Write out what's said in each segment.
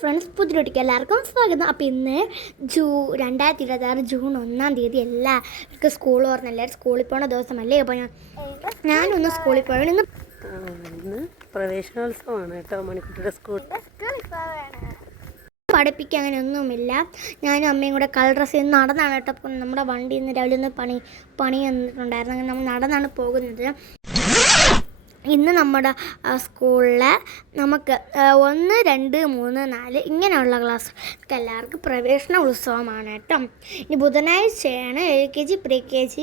Friends പുതിയൊട്ടിക്ക് എല്ലാവർക്കും സ്വാഗതം. അപ്പോൾ ഇന്ന് 2026 ജൂൺ 1 തീയതി എല്ലാവർക്കും സ്കൂൾ തുറന്ന് എല്ലാവരും സ്കൂളിൽ പോകുന്ന ദിവസമല്ലേ. അപ്പോൾ ഞാനൊന്ന് സ്കൂളിൽ പോയി. ഇന്ന് പ്രവേശനോത്സവമാണ് കേട്ടോ. മണിക്കുട്ടിയുടെ സ്കൂൾ പഠിപ്പിക്കുക അങ്ങനെയൊന്നുമില്ല. ഞാനും അമ്മയും കൂടെ കളർ ഡ്രസ്സ് ചെയ്ത് നടന്നാണ് കേട്ടോ. അപ്പം നമ്മുടെ വണ്ടി ഇന്ന് രാവിലെ ഒന്ന് പണി വന്നിട്ടുണ്ടായിരുന്നു. അങ്ങനെ നമ്മൾ നടന്നാണ് പോകുന്നത്. ഇന്ന് നമ്മുടെ സ്കൂളിൽ നമുക്ക് 1, 2, 3, 4 ഇങ്ങനെയുള്ള ക്ലാസ്സുകൾക്ക് എല്ലാവർക്കും പ്രവേശന ഉത്സവമാണ് കേട്ടോ. ഇനി ബുധനാഴ്ചയാണ് LKG pre-KG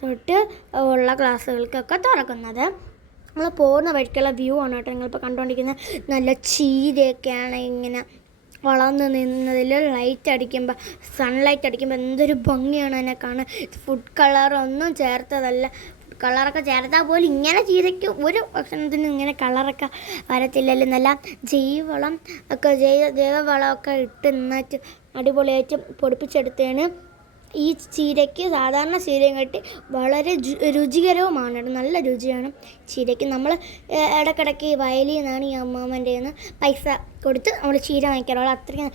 തൊട്ട് ഉള്ള ക്ലാസ്സുകൾക്കൊക്കെ തുറക്കുന്നത്. നമ്മൾ പോകുന്ന വഴിക്കുള്ള വ്യൂ ആണ് കേട്ടോ നിങ്ങളിപ്പോൾ കണ്ടുകൊണ്ടിരിക്കുന്നത്. നല്ല ചീരയൊക്കെയാണ് ഇങ്ങനെ വളർന്ന് നിന്നതിൽ സൺലൈറ്റ് അടിക്കുമ്പോൾ എന്തൊരു ഭംഗിയാണ് അതിനെ കാണാൻ. ഫുഡ് കളറൊന്നും ചേർത്തതല്ല. കളറൊക്കെ ചേർത്താൽ പോലും ഇങ്ങനെ ചീരയ്ക്ക് ഒരു ഭക്ഷണത്തിനും ഇങ്ങനെ കളറൊക്കെ വരത്തില്ലല്ലോ. നല്ല ജൈവവളമൊക്കെ ഇട്ട് നന്നായിട്ട് അടിപൊളിയായിട്ട് പൊടിപ്പിച്ചെടുത്തതാണ് ഈ ചീരയ്ക്ക്. സാധാരണ ചീരയും കെട്ടി വളരെ രുചികരവുമാണ്. നല്ല രുചിയാണ് ചീരയ്ക്ക്. നമ്മൾ ഇടയ്ക്കിടയ്ക്ക് വയലിൽ നിന്നാണ് ഈ അമ്മാമ്മൻ്റെ നിന്ന് പൈസ കൊടുത്ത് നമ്മൾ ചീര വാങ്ങിക്കാറുള്ളത്. അത്രയും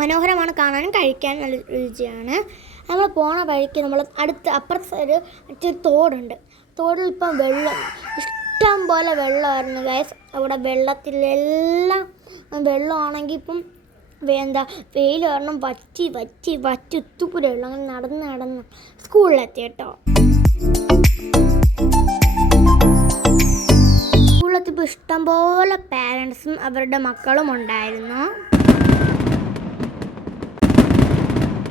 മനോഹരമാണ് കാണാനും കഴിക്കാനും നല്ല രുചിയാണ്. നമ്മൾ പോണ വഴിക്ക് നമ്മൾ അപ്പുറത്തെ സൈഡ് മറ്റൊരു തോടുണ്ട്. തോടിൽ ഇപ്പം ഇഷ്ടം പോലെ വെള്ളമായിരുന്നു ഗൈസ്. അവിടെ വെള്ളത്തിലെല്ലാം വെള്ളമാണെങ്കിൽ ഇപ്പം വെയിൽ കാരണം വറ്റി ഉത്തുപുര വെള്ളം. അങ്ങനെ നടന്ന് സ്കൂളിലെത്തി കേട്ടോ. സ്കൂളിലെത്തിയപ്പോൾ ഇഷ്ടംപോലെ പാരൻസും അവരുടെ മക്കളും ഉണ്ടായിരുന്നു.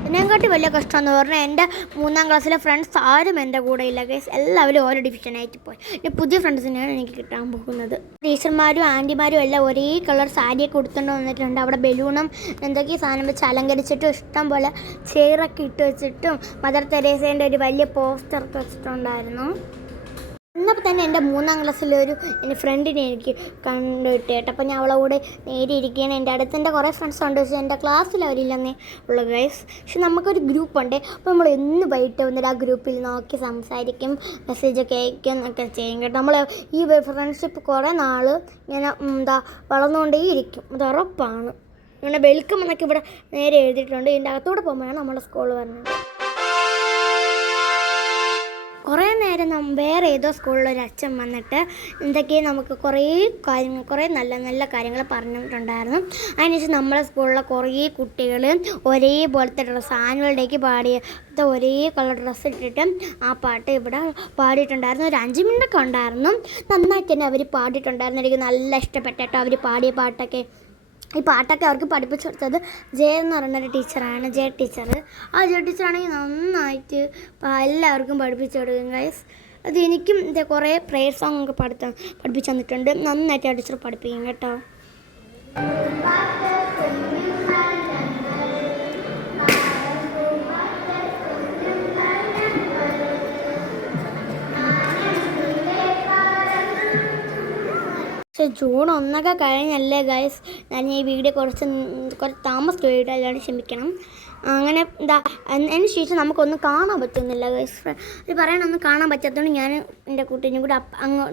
ഇതിനെക്കാട്ടി വലിയ കഷ്ടമെന്ന് പറഞ്ഞാൽ എൻ്റെ 3ാം ക്ലാസ്സിലെ ഫ്രണ്ട്സ് ആരും എൻ്റെ കൂടെ ഇല്ല ഗൈസ്. എല്ലാവരും ഓരോ ഡിവിഷനായിട്ട് പോയി. പിന്നെ പുതിയ ഫ്രണ്ട്സിനെയാണ് എനിക്ക് കിട്ടാൻ പോകുന്നത്. ടീച്ചർമാരും ആൻറ്റിമാരും എല്ലാം ഒരേ കളർ സാരിയൊക്കെ കൊടുത്തുകൊണ്ട് വന്നിട്ടുണ്ട്. അവിടെ ബലൂണും എന്തൊക്കെയോ സാധനം വെച്ച് അലങ്കരിച്ചിട്ടും ഇഷ്ടം പോലെ ചെയറൊക്കെ ഇട്ട് വെച്ചിട്ടും മദർ തെരേസേൻ്റെ ഒരു വലിയ പോസ്റ്ററൊക്കെ വെച്ചിട്ടുണ്ടായിരുന്നു. എന്നപ്പോൾ തന്നെ എൻ്റെ 3ാം ക്ലാസ്സിലൊരു എൻ്റെ ഫ്രണ്ടിനെ എനിക്ക് കണ്ടിട്ട് കേട്ടോ. അപ്പോൾ ഞാൻ അവളെ കൂടെ നേരെ ഇരിക്കുകയാണ്. എൻ്റെ അടുത്തെൻ്റെ കുറേ ഫ്രണ്ട്സ് ഉണ്ട്. പക്ഷേ എൻ്റെ ക്ലാസ്സിൽ അവരില്ലെന്നേ ഉള്ളു ഗൈസ്. പക്ഷെ നമുക്കൊരു ഗ്രൂപ്പുണ്ട്. അപ്പോൾ നമ്മൾ എന്ന് വൈകിട്ട് വന്നിട്ട് ആ ഗ്രൂപ്പിൽ നോക്കി സംസാരിക്കും, മെസ്സേജൊക്കെ അയക്കും എന്നൊക്കെ ചെയ്യും കേട്ടോ. നമ്മൾ ഈ ഫ്രണ്ട്ഷിപ്പ് കുറേ നാൾ ഇങ്ങനെ വളർന്നുകൊണ്ടേ ഇരിക്കും. അത് ഉറപ്പാണ്. ഇങ്ങനെ വെൽക്കം എന്നൊക്കെ ഇവിടെ നേരെ എഴുതിയിട്ടുണ്ട്. ഇതിൻ്റെ അകത്തൂടെ പോകുമ്പോഴാണ് നമ്മുടെ സ്കൂൾ വരുന്നത്. കുറേ നേരം വേറെ ഏതോ സ്കൂളിലൊരു അച്ഛൻ വന്നിട്ട് എന്തൊക്കെയോ നമുക്ക് കുറേ നല്ല കാര്യങ്ങൾ പറഞ്ഞിട്ടുണ്ടായിരുന്നു. അതിനുശേഷം നമ്മളെ സ്കൂളിലെ കുറേ കുട്ടികൾ ഒരേപോലത്തെ ഡ്രസ്സ് ആനുവൽ ഡേക്ക് പാടിയത് ഒരേ കളർ ഡ്രസ്സ് ഇട്ടിട്ട് ആ പാട്ട് ഇവിടെ പാടിയിട്ടുണ്ടായിരുന്നു. ഒരു 5 മിനിറ്റൊക്കെ ഉണ്ടായിരുന്നു. നന്നായിട്ട് തന്നെ അവർ പാടിയിട്ടുണ്ടായിരുന്നു. എനിക്ക് നല്ല ഇഷ്ടപ്പെട്ടോ അവർ പാടിയ പാട്ടൊക്കെ. ഈ പാട്ടൊക്കെ അവർക്ക് പഠിപ്പിച്ചു കൊടുത്തത് എന്ന് പറയുന്നൊരു ടീച്ചറാണ്, ടീച്ചർ. ആ ടീച്ചറാണെങ്കിൽ നന്നായിട്ട് എല്ലാവർക്കും പഠിപ്പിച്ചു കൊടുക്കും ഗൈസ്. അത് എനിക്കും കുറേ പ്രേയർ സോങ് ഒക്കെ പഠിപ്പിച്ചു തന്നിട്ടുണ്ട്. നന്നായിട്ട് ആ ടീച്ചർ പഠിപ്പിക്കും കേട്ടോ. പക്ഷേ ജൂൺ 1 കഴിഞ്ഞല്ലേ ഗൈസ്. ഞാൻ ഈ വീഡിയോ കുറച്ച് താമസിച്ചിട്ട് അല്ലാണ്ട് ക്ഷമിക്കണം. അങ്ങനെ അതിന് ശേഷം നമുക്കൊന്നും കാണാൻ പറ്റുന്നില്ല ഗൈസ്. ഇത് പറയണൊന്നും കാണാൻ പറ്റാത്തതുകൊണ്ട് ഞാൻ എൻ്റെ കൂട്ടിനും കൂടെ അങ്ങ്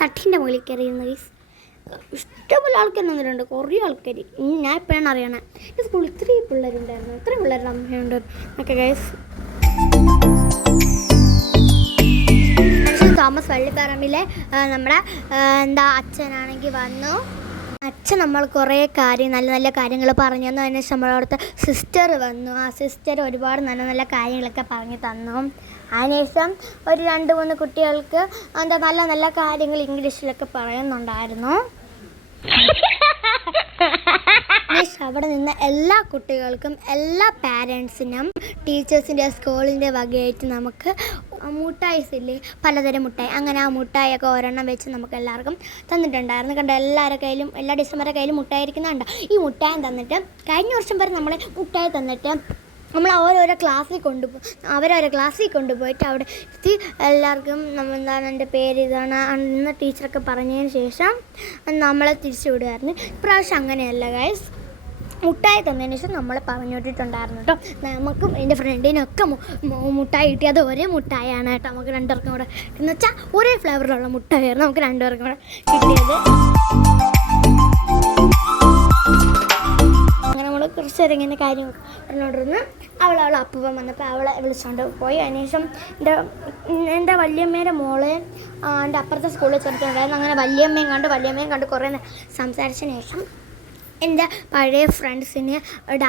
തട്ടിൻ്റെ മുകളിൽ കയറിയിരുന്നു ഗൈസ്. ഇഷ്ടംപോലെ ആൾക്കാർ വന്നിട്ടുണ്ട്, കുറേ ആൾക്കാർ. ഞാൻ എപ്പോഴാണ് അറിയണേ ഈ സ്കൂളിൽ ഇത്രയും പിള്ളേരുണ്ടായിരുന്നു, ഇത്രയും പിള്ളേരുടെ അമ്മയുണ്ട് എന്നൊക്കെ ഗൈസ്. തോമസ് വള്ളിപ്പറമ്പിലെ നമ്മുടെ അച്ഛനാണെങ്കിൽ വന്നു. അച്ഛൻ നമ്മൾ കുറേ നല്ല കാര്യങ്ങൾ പറഞ്ഞു തന്നു. അതിനുശേഷം നമ്മളവിടുത്തെ സിസ്റ്റർ വന്നു. ആ സിസ്റ്റർ ഒരുപാട് നല്ല കാര്യങ്ങളൊക്കെ പറഞ്ഞു തന്നു. അതിനുശേഷം ഒരു 2-3 കുട്ടികൾക്ക് നല്ല കാര്യങ്ങൾ ഇംഗ്ലീഷിലൊക്കെ പറയുന്നുണ്ടായിരുന്നു. അവിടെ നിന്ന് എല്ലാ കുട്ടികൾക്കും എല്ലാ പാരൻസിനും ടീച്ചേഴ്സിൻ്റെ സ്കൂളിൻ്റെ വകയായിട്ട് നമുക്ക് മുട്ടായിസില്ലേ, പലതരം മുട്ടായി. അങ്ങനെ ആ മുട്ടായിയൊക്കെ ഒരെണ്ണം വെച്ച് നമുക്ക് എല്ലാവർക്കും തന്നിട്ടുണ്ടായിരുന്നു. കണ്ട എല്ലാ ടീച്ചർമാരുടെ കയ്യിലും മുട്ടായി ഇരിക്കുന്നുണ്ട്. ഈ മുട്ടായി തന്നിട്ട് കഴിഞ്ഞ വർഷം വരെ നമ്മളെ മുട്ടായി തന്നിട്ട് നമ്മൾ അവരവരെ ക്ലാസ്സിൽ കൊണ്ടുപോയിട്ട് അവിടെ എത്തി എല്ലാവർക്കും എൻ്റെ പേര് ഇതാണ് അന്ന് ടീച്ചറൊക്കെ പറഞ്ഞതിന് ശേഷം നമ്മളെ തിരിച്ചു വിടുമായിരുന്നു. ഇപ്രാവശ്യം അങ്ങനെയല്ല ഗൈസ്. മുട്ടായി തന്നതിന് ശേഷം നമ്മൾ പറഞ്ഞു വിട്ടിട്ടുണ്ടായിരുന്നു കേട്ടോ. നമുക്കും എൻ്റെ ഫ്രണ്ടിനൊക്കെ മുട്ടായി കിട്ടിയത് ഒരേ മുട്ടായാണ് കേട്ടോ. നമുക്ക് രണ്ടുപേർക്കും കൂടെ എന്ന് വെച്ചാൽ ഒരേ ഫ്ലേവറിലുള്ള മുട്ടായിരുന്നു നമുക്ക് രണ്ടുപേർക്കും കൂടെ കിട്ടിയത്. അങ്ങനെ നമ്മൾ കുറച്ച് നേരം ഇങ്ങനെ കാര്യം പറഞ്ഞുകൊണ്ടിരുന്ന് അവൾ അപ്പൂപ്പൻ വന്നപ്പോൾ അവളെ വിളിച്ചുകൊണ്ട് പോയി. അതിനുശേഷം എൻ്റെ വല്യമ്മേൻ്റെ മോളെ എൻ്റെ അപ്പുറത്തെ സ്കൂളിൽ ചേർത്തിട്ടുണ്ടായിരുന്നു. അങ്ങനെ വല്യമ്മയും കണ്ട് കുറേ സംസാരിച്ചതിന് ശേഷം എൻ്റെ പഴയ ഫ്രണ്ട്സിനെ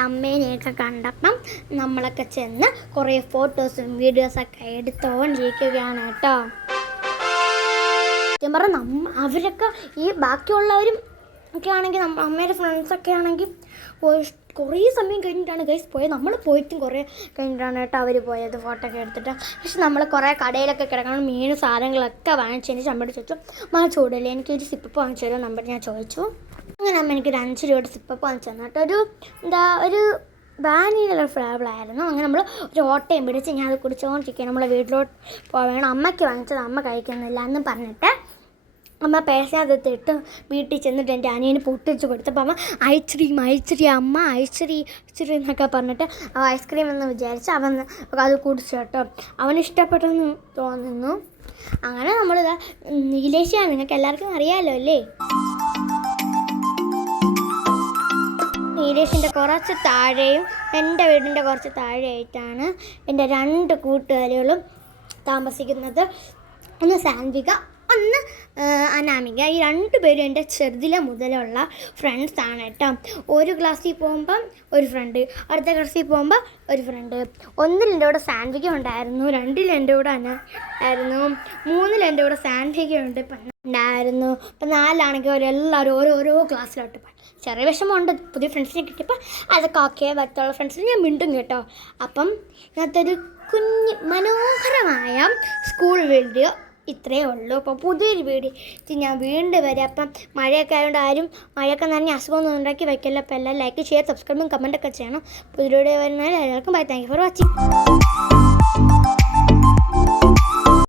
അമ്മേനെയൊക്കെ കണ്ടപ്പം നമ്മളൊക്കെ ചെന്ന് കുറേ ഫോട്ടോസും വീഡിയോസൊക്കെ എടുത്തുകൊണ്ടിരിക്കുകയാണ് കേട്ടോ. സത്യം പറഞ്ഞാൽ അവരൊക്കെ ഈ ബാക്കിയുള്ളവരും ഒക്കെ ആണെങ്കിൽ അമ്മയുടെ ഫ്രണ്ട്സൊക്കെ ആണെങ്കിൽ കുറേ സമയം കഴിഞ്ഞിട്ടാണ് ഗൈസ് പോയത്. നമ്മൾ പോയിട്ടും കുറേ കഴിഞ്ഞിട്ടാണ് കേട്ടോ അവർ പോയത് ഫോട്ടോ ഒക്കെ എടുത്തിട്ട്. പക്ഷെ നമ്മൾ കുറേ കടയിലൊക്കെ കിടക്കണം മീനും സാധനങ്ങളൊക്കെ വാങ്ങിച്ചതിന് അമ്മയോട് ചോദിച്ചു, ചൂടല്ലേ എനിക്കൊരു സിപ്പപ്പ് വാങ്ങിച്ചു തരുമോ നമ്പർ ഞാൻ ചോദിച്ചു. അങ്ങനെ അമ്മ എനിക്കൊരു 5 രൂപയുടെ സിപ്പപ്പ് വാങ്ങിച്ചു തന്നു കേട്ടോ. ഒരു വാനില ഫ്ലേവറായിരുന്നു. അങ്ങനെ നമ്മൾ ഒരു ഓട്ടയും പിടിച്ച് ഞാൻ അത് കുടിച്ചുകൊണ്ടിരിക്കുക. നമ്മളെ വീട്ടിലോട്ട് പോവേണം, അമ്മയ്ക്ക് വാങ്ങിച്ചത് അമ്മ കഴിക്കുന്നില്ല എന്ന് പറഞ്ഞിട്ട് അമ്മ പേശാതിട്ട് വീട്ടിൽ ചെന്നിട്ട് എൻ്റെ അനിയന് പൊട്ടിച്ച് കൊടുത്തപ്പോൾ അമ്മ ഐസ്ക്രീം അമ്മ ഐസ്ക്രീം എന്നൊക്കെ പറഞ്ഞിട്ട് ഐസ്ക്രീം എന്ന് വിചാരിച്ച് അവൻ അത് കുടിച്ചു കേട്ടോ. അവന് ഇഷ്ടപ്പെട്ടെന്ന് തോന്നുന്നു. അങ്ങനെ നമ്മളിത് നീലേശിയാണ്, നിങ്ങൾക്ക് എല്ലാവർക്കും അറിയാമല്ലോ അല്ലേ. നീലേഷിൻ്റെ കുറച്ച് താഴെയും എൻ്റെ വീടിൻ്റെ കുറച്ച് താഴെയായിട്ടാണ് എൻ്റെ 2 കൂട്ടുകാരികളും താമസിക്കുന്നത്. ഒന്ന് സാൻവിക, ഒന്ന് അനാമിക. ഈ 2 പേരും എൻ്റെ ചെറുതിലെ മുതലുള്ള ഫ്രണ്ട്സാണ് കേട്ടോ. ഒരു ക്ലാസ്സിൽ പോകുമ്പം ഒരു ഫ്രണ്ട്, അടുത്ത ക്ലാസ്സിൽ പോകുമ്പോൾ ഒരു ഫ്രണ്ട്. 1-ൽ എൻ്റെ കൂടെ സാൻവിക ഉണ്ടായിരുന്നു, 2-ൽ എൻ്റെ കൂടെ ആയിരുന്നു, 3-ൽ എൻ്റെ കൂടെ സാൻവിക ഉണ്ടായിരുന്നു. ഇപ്പം 4-ആണെങ്കിൽ അവരെല്ലാവരും ഓരോ ക്ലാസ്സിലോട്ട് പോയി. ചെറിയ വിഷമമുണ്ട് പുതിയ ഫ്രണ്ട്സിനെ കിട്ടിയപ്പോൾ. അതൊക്കെ ഓക്കെ, മറ്റുള്ള ഫ്രണ്ട്സിനെ ഞാൻ മിണ്ടും കേട്ടോ. അപ്പം ഇന്നത്തെ ഒരു കുഞ്ഞ് മനോഹരമായ സ്കൂൾ വീഡിയോ ഇത്രയേ ഉള്ളൂ. അപ്പോൾ പുതിയൊരു വീഡിയോ ഞാൻ വീണ്ടും വരാം. അപ്പം മഴയൊക്കെ ആയതുകൊണ്ട് ആരും മഴയൊക്കെ നനഞ്ഞ് അസുഖമൊന്നും ഉണ്ടാക്കി വയ്ക്കില്ല. അപ്പോൾ എല്ലാം ലൈക്ക്, ഷെയർ, സബ്സ്ക്രൈബും കമൻറ്റൊക്കെ ചെയ്യണം. പുതിയ വീഡിയോ വരുന്നതിൽ എല്ലാവർക്കും bye. Thank you for watching.